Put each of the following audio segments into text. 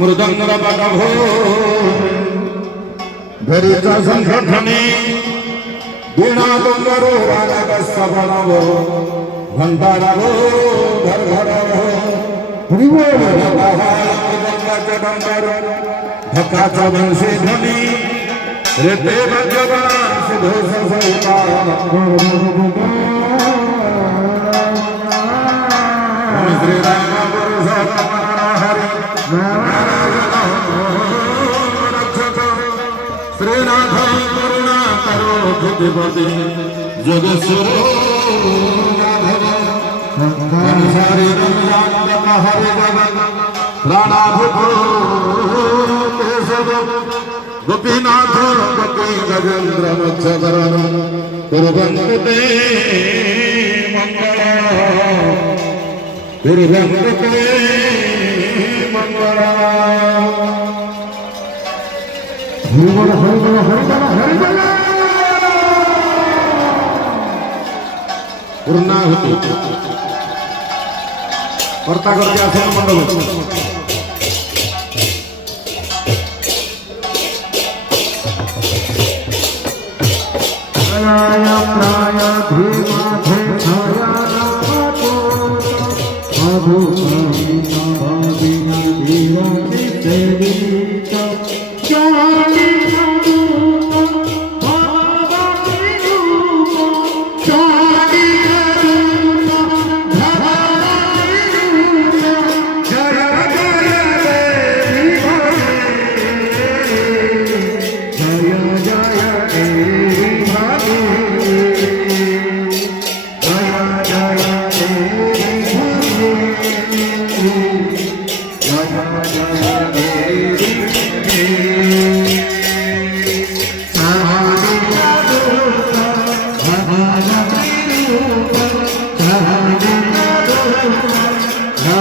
मृदंग बगभो भरित संघटने वीणा डोंगरो राग सबनवो भंडारवो घर घरवो हरिवो धक्का चबंसी ध्वनि रेते भगवान सिद्धो ससुता श्री राम हरि श्रीनाथ करुणा करो बुद्धिपति जगसुर हरि प्राणाभुत गोपीनाथ गोपी गजेन्द्र मत्स्यकरण कुरुवन्तु ते मंगला पूर्णाहुति कर्ता करके आसन मंडल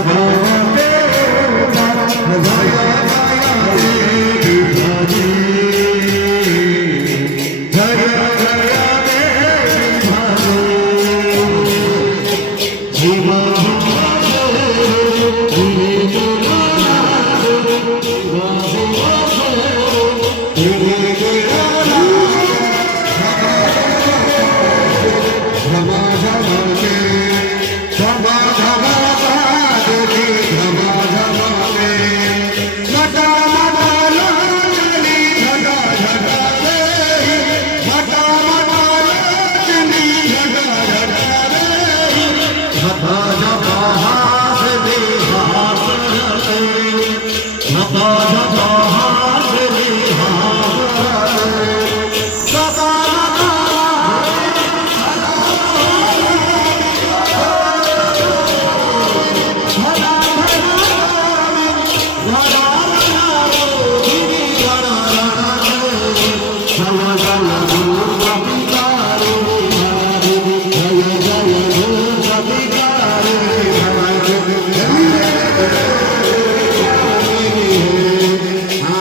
Bravo.